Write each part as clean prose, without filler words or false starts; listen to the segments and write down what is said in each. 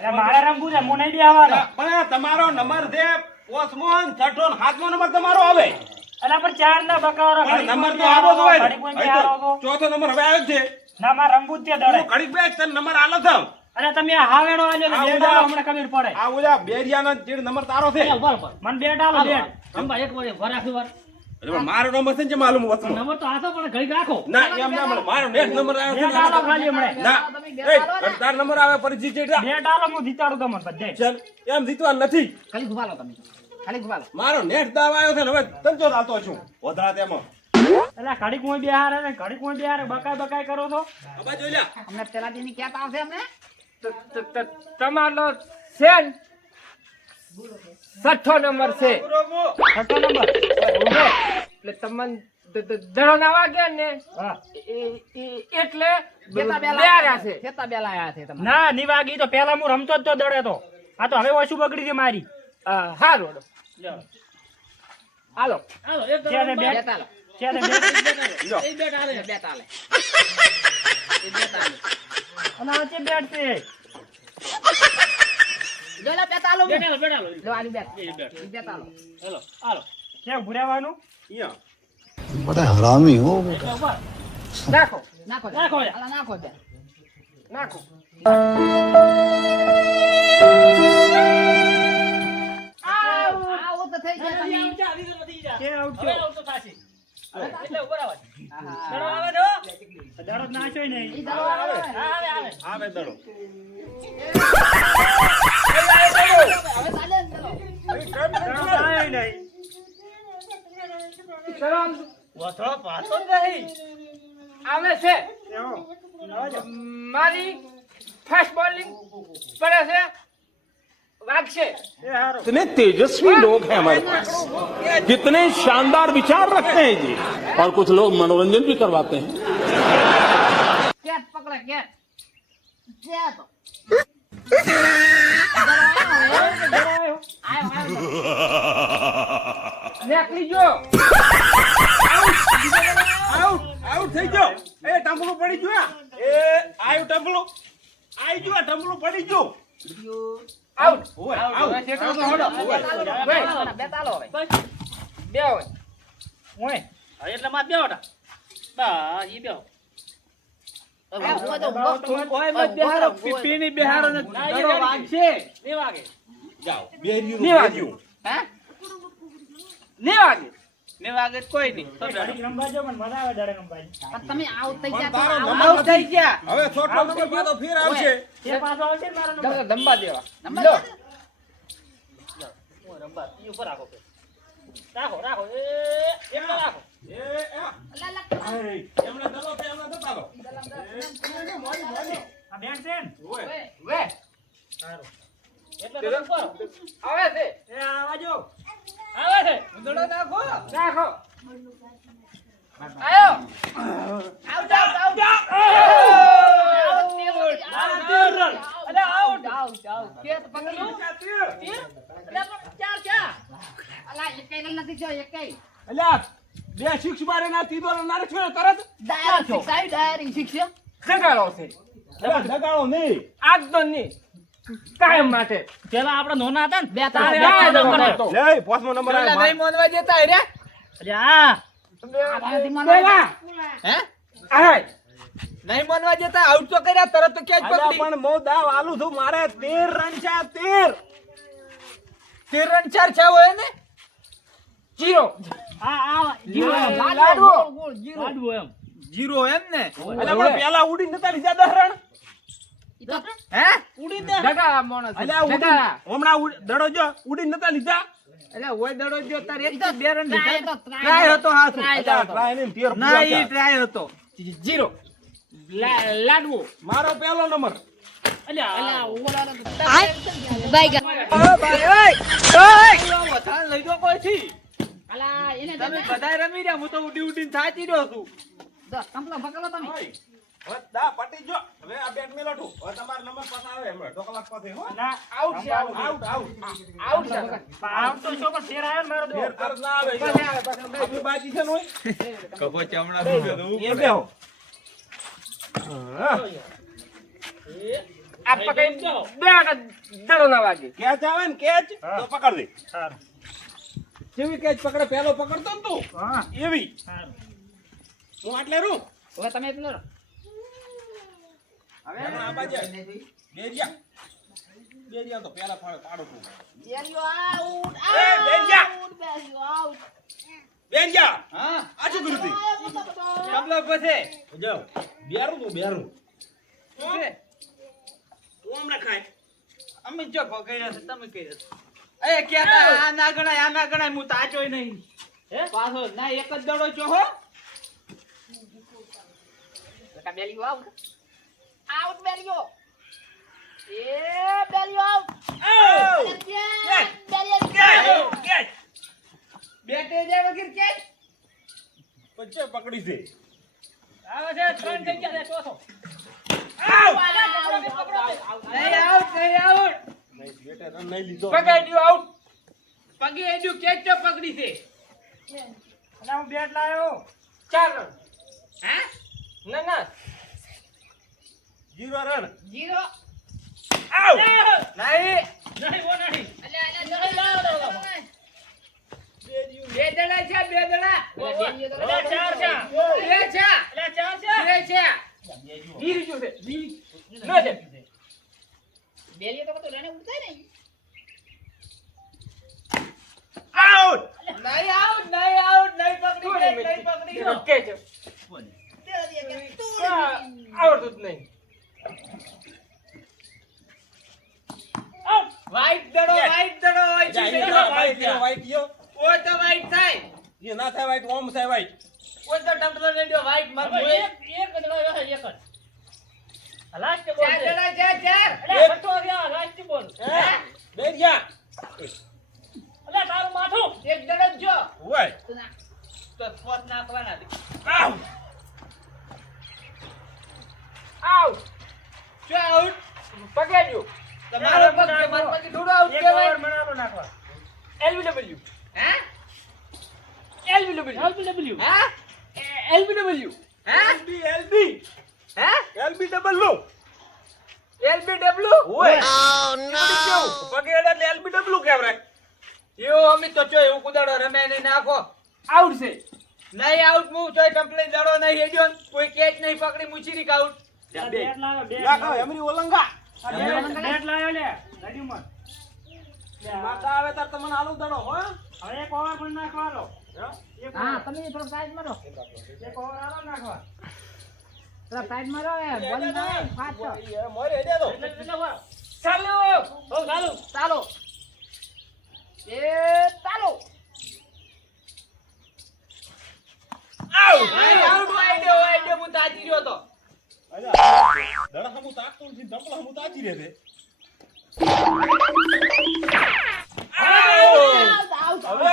એટલે મારે રમવું છે, હું નહીં બેહવાનો. પણ તમારો નંબર છે 5મો ને 6મો ને 7મો નંબર તમારો આવે. એટલે પણ 4 ના બકારો પણ નંબર તો આવો જ હોય ને. ઘડી કોઈ બેહારો તો. ચોથો નંબર હવે આવ્યો જ છે. ના મારે રમવું જ છે દડે. હું ઘડીક બેસ તને નંબર આલો છું. અરે તમે આ હાવેણો આલ્યો આ ને બેટ ઉડા. આલો હમણાં ખબર પડે. આ ઓલા બેરિયાનો ચીડ નંબર તારો છે. મને બેટ આલો બેટ. રમવા એક વાર વરાખી વાર એટલે પણ મારો નંબર છે ને જે માલુમ વસમો. નંબર તો આતો પણ ઘડી રાખો. ના એમ ના મળે. મારો નેક્સ્ટ નંબર આવ્યો છે બેટ ને. આલો ખાલી હમણાં. ના એ તાર નંબર આવે પરિચિત છે એટલે. બેટ આલો હું જીતાડું તમને બધે. ચાલ એમ જીતવા નથી. ખાલી ગુવાલો તમે ખાલી ગુવાલો. મારો નેક્સ્ટ દાવ આવ્યો છે ને હવે તંજો રાતો છું વધારા તેમાં. એટલે ઘડી કોઈ બેહારે ને ઘડી કોઈ બેહારે બકાય કરો છો. અબા જોઈ લે. અમને પેલા દીની ક્યાં આવશે અમને તમારો છે ને 6 નંબર છે. છઠ્ઠો નંબર. એટલે તમને દડો ના વાગે ને હા. એટલે ખેતા બેરા છે. ખેતા બેલા આયા છે તમે ના નિવાગી તો પેલા હું રમતો જ તો દડે તો. આ તો હવે ઓછું બગડી છે મારી. હારું હાલો હાલો એક ક્યારે બેટ? બેટ આલો ક્યારે બેટ? એ બેટ આલે બેટ આલે એ બેટ આલે અને આ જે બેટ છે જો લે બેટ આલો બેટ આલો. લો આલી બેટ એ બેટ આલો હેલો હાલો ક્યાં ભૂરાવાનું? અહીંયા. बड़ा हरामी हो નાખો નાખો નાખો લે. આલા નાખો બેટ નાખો આવો તો થઈ જાય તમે કે આઉટ હવે થયો. આવો તો થાશે એટલે ઉપર આવો દડો આહા આવે તો? દડો જ નાખ્યો ય નહીં. ઈ દડો આવે આવે. આવે દડો. હવે ચાલે ને દડો દડો આવ્યો ય નહીં. વથળો પાછો જ નહીં આવે છે. એવો. આવજો. મારી ફાસ્ટ બોલિંગ પડે છે વાગશે. એ હારો. कितने तेजस्वी लोग हैं हमारे पास, कितने शानदार विचार रखते हैं जी, और कुछ लोग मनोरंजन भी करवाते हैं. કેટ પકડે કેટ કેટ દડો આવ્યો. નીકળી ગયો. આઉટ આઉટ થઈ ગયો. એ ટંબલું પડી ગયું. એ આયુ ટંબલું. આઈ ગયું ટંબલું પડી ગયું. આઉટ. ઓય હવે આઉટ. શેઠો તો હળો. બેટ આલો હવે બે હોય. ઓય. એટલે માં બેહો તા બા ઈ બેહો ઓય મત બેહારો. પીપીની બેહારો ને દડો વાગશે. નહીં વાગે જાઓ બેરિયું નહીં વાગ્યું. બેરિયું. હે નહીં વાગે. નહીં વાગે તો કોઈ નહીં તો ઘડીક રમવા જાઓ પણ મજા આવે દડે રમવાની. પણ તમે આઉટ થઈ પણ ગયા તારો તો નંબર આઉટ થઈ ગયા. હવે છોટો નંબર પાછો ફેર આવશે. તે પાછો આવશે ને મારો નંબર. દંબા દેવા. નંબર લો. રંબા ઈ ઉપર રાખો રાખો એમનો રાખો એ એમણે દડો છે એમણે દતા દો. આ બેટ છે ને? ઓય વે. હારું. એટલે તમે કરો આવે છે. એ આવા જો. આવે છે દડો નાખો. નાખો. આયો. આઉટ આઉટ અરે આઉટ. આઉટ આઉટ કેટ પકડ્યું તીર એટલે પણ ચાર ચાર અલા એકેય રન નથી થયો એકેય અલ્યા બે સિક્સ મારે ના તીધો ના છોડ્યો તરત. ડાયરેક્ટ શિક્ષક જગાડો છે. અલ્યા દગાડો નહીં. આજ તો નહીં. કાયમ માટે. પેલા આપણે નોના હતા ને બે તારે તારે આ નંબર હતો. લે પાંચમો નંબર પેલા આવ્યો. નહીં માનવા દેતા રે. અરે આ પેલા. હે આય. નહીં માનવા દેતા આઉટ તો કર્યા તરત તો કેચ અલ્યા પકડી. પણ મો દાવ આલુ છું મારે 13 રન છે 13. 13 રન 4 છે હોય ને. જીરો. આ જીરો લાડવો. ગોળ જીરો લાડવો એમ. જીરો એમ ને. અલ્યા પણ પેલા ઉડી નતા લીધા 10 રન. ઈ તો હે? ઉડી દે જગાડા માણસ. અલ્યા ઉડી જગાડા. હમણાં દડો જો ઉડી નતા લીધા. એટલે ઓય દડો જો તારે એક ઈ તો 2 રન try લીધા. હતો, try ટ્રાય હતો હાથું. try અલ્યા હતો. ટ્રાય નહીં 13 ના પૂરા ઈ થયા. ટ્રાય હતો. જીરો. લાડવો. મારો પહેલો નંબર. અલા ઓલા ઓ ભાઈ ઓય. વથાણ લઈ દો કોઈ થી. અલા એને તમે બધાય રમી રહ્યા હું તો ઉડી ઉડીને થાચી રહ્યો છું. કંપલો પકડો તમે ઓય. હવે દા પટી જો. હવે આ બેટ મેલોટું. હવે તમારો નંબર પાછો આવે એમ. ઢોકલાક પાસે હો. ના આઉટ છે આઉટ. Out out. આઉટ છે. આમ તો શું પણ ફેર આવ્યો ને મારો તો. ફેર તરત ના આવે. આપણી બાજી છે ને ઓય. કપો ચમડા એ બેહો. હા. આ પકડી બે દડો ના વાગે. કેચ આવે ને કેચ તો પકડ દે. સારું. કેવી કેચ પકડે પેલો પકડતો ને તું હા. એવી સારું. હું આટલે રૂ હવે તમે એટલે લો. હવે આ બાજુ બેરિયા તો પેલા પાડો તું બેલિયો આઉટ એ, બેલિયા. આઉટ બેલિયો આઉટ. બેરિયા હા આ શું કર્યું તી કબલો પછે જાવ બેરું તું બેરું છે. તું હમણાં ખાય અમે જો પકડ્યા છે તમે કર્યા છે. એ કેતા આ ના ગણાય હું તો આચોય નહીં. હે પાછો ના એક જ દડો છો હો. કાકા બેલિયો આઉટ. આઉટ બેલિયો. એ બેલિયો આઉટ. કેચ બેટે જાય વગર કે પચ્ચે પકડી છે આવે છે 3 થઈ ગયા છે ચોથો. નહીં આઉટ નહીં બેટે રન નહીં લીધો પકડ્યો આઉટ. પગી એડ્યું કેચ તો પકડી છે. અને હું બેટ લાવ્યો. 4 રન. હે ના 0 રન 0. આઉટ નહીં નહીં ઓ નહીં. બે દડા છે બે દડા. એટલે 4 છે. બે છે. એટલે 4 છે. બે છે. વીર જો છે. વીર ન છે. બેલિયો તો કતો લેને ઉડતા નહીં. આઉટ નહીં આઉટ નહીં પકડી. કે છે. આવડતું જ નહીં. વાઈટ દડો વાઈટ યો ઓય તો વાઈટ થાય. એ ના થાય વાઈટ ઓમ થાય વાઈટ ઓય તો ટમટમ ને દો વાઈટ મત હવે બોલ. એક દડો રહ્યો છે, એક જ. આ લાસ્ટ બોલ ચાર છે. દડા છે ચાર. એટલે છઠ્ઠો રહ્યા, લાસ્ટ બોલ. બેરિયા એટલે તારું માથું. એક દડો જ જો. ઓય તો પોત નાખવાના. Out out. શું આઉટ? પકડ્યો. તમારો પગ તમારો પગ થોડો આઉટ એક કહેવાય. ઓવર મણાનો નાખવા. LBW. હે? LBW. હા? LBW. હે? એલબી હે? એલબી ડબલ લો LBW? ઓય પકડ એટલે એલબી ડબલ કેવરાય યો અમે તો જો એવું કુદાડો રમે નહીં નાખો. આઉટ છે. નહીં આઉટ મૂવ તોય કમ્પ્લીટ દડો નહીં હેડ્યો ને કોઈ કેચ નહીં પકડી મુચીરી આઉટ. આ બેટ લાવ્યો, બેટ લાખો લાવ્યો. એમરી ઓલંગા આ બેટ લાવ્યો લે. ગાડીમાં. લે, માતા આવે તાર તમને આલુ દડો હો હવે એક ઓવર પણ નાખવાનો. એક હા ઓવર. તમે થોડો સાઈડ મારો. એક ઓવર આલો નાખવા. થોડો સાઈડ મારો એ બોલ નહીં ફાસ્ટ. મોરે હેડે તો એટલે વાહ. ચાલો હો ચાલુ. ચાલો એ ચાલો. આઉટ આઉટ વાઈડે હું તાજી રહ્યો તો. દડા હમુ તાકતો નથી દંપલા હમુ તાજી રહે છે આઉટ હવે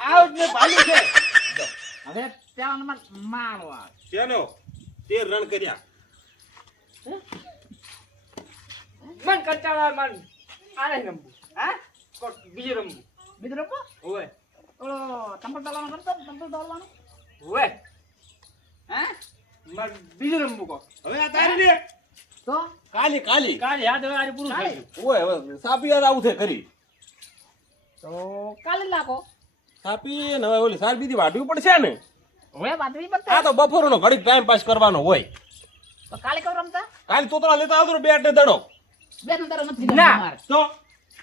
આઉટ ને ભાલું છે. હવે ત્યાં મારવા. તેનો 13 રન કર્યા મન કંટાળા મન. આ નહીં રમવું. હા? બીજું રમવું. બીજું રમો? ઓય. ઓલો ટમ્પલ દોડવાનું રમતો ટમ્પલ દોડવાનું. ઓય. હે? મારે બીજું રમવું કહો. હવે આ તારી રે તો કાલી કાલી કાલે યાદ હવે આજે પૂરું થઈ ગયું. ઓય હવે સાપી યાર આવું છે કરી તો કાલે લાખો. સાપી ને હવે ઓલી સાર બીજી વાઢવી પડશે ને હવે વાતવી આ બતા. તો બપોરનો ઘડી ટાઈમ પાસ કરવાનો હોય તો કાલે કેમ રમતા? કાલે તોતરા લેતા આવતો બેટ ને દડો બે નંબર નથી ના. રમવું મારે. તો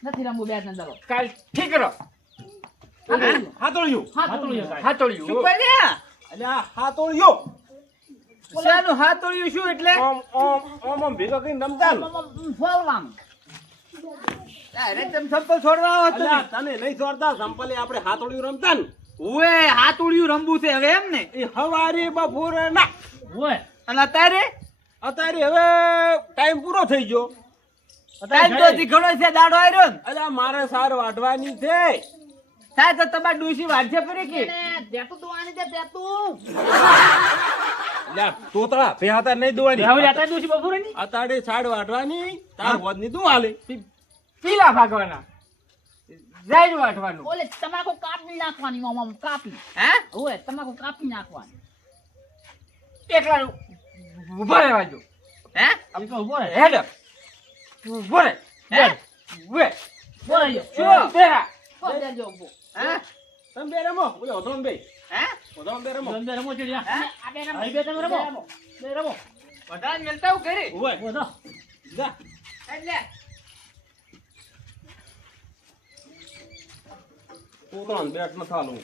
નથી રમવું બે નંબર. કાલ ઠીક રહો. હાતોળિયું હાતોળિયું. શું પડ્યા? એટલે આ હાતોળિયો શાનું હાથોળિયું શું એટલે? ઓમ ભેગો કરીને રમતા ને ફોલવાનું. તમે સંપલ છોડવા આવો છો અલ્યા, ને? તને નહીં છોડતા સંપલે આપણે હાતોળિયું રમતા ને ઓએ હાથોળિયું રમવું છે હવે એમ ને? એ હવારે બપોરે ના ઓય. અને અત્યારે અત્યારે હવે ટાઈમ પૂરો થઈ ગયો ટાઈમ તો હજી ઘણો છે દાડો આવ્યો ને. અલ્યા મારે સાર વાઢવાની છે થાય તો તમારે ડૂસી વાંચે ફરી કે બેઠું તો આની દે બેઠું. અલ્યા તોતળા ભેહાતા નહીં દોવાની હવે લેતા દોશી બપોરે ની. અતાડે સાડ વાઢવાની તાર વધની તું હાલે પીલા ભાગવાના. જાય વાટવાનું ઓલે તમાકુ કાપી નાખવાની આમ કાપી હે ઓય તમાકુ કાપી નાખવાની એકલા ઉભા રહેવાજો હે એકલો ઉભો રહે હેડ ઉભો રહે હે ઉભે બોલો જો શું તેરા બોલે જો ઉભો હે તમે બે રમો બોલે ઓધોમ બે હે ઓધોમ બે રમો અંદર રમો ચડ્યા હે આ બે રમો અહીં બે તમે રમો બે રમો બધાને મિલતા હું કરી ઓય બોલો જા એટલે પોતાનો બેટ ન થાલું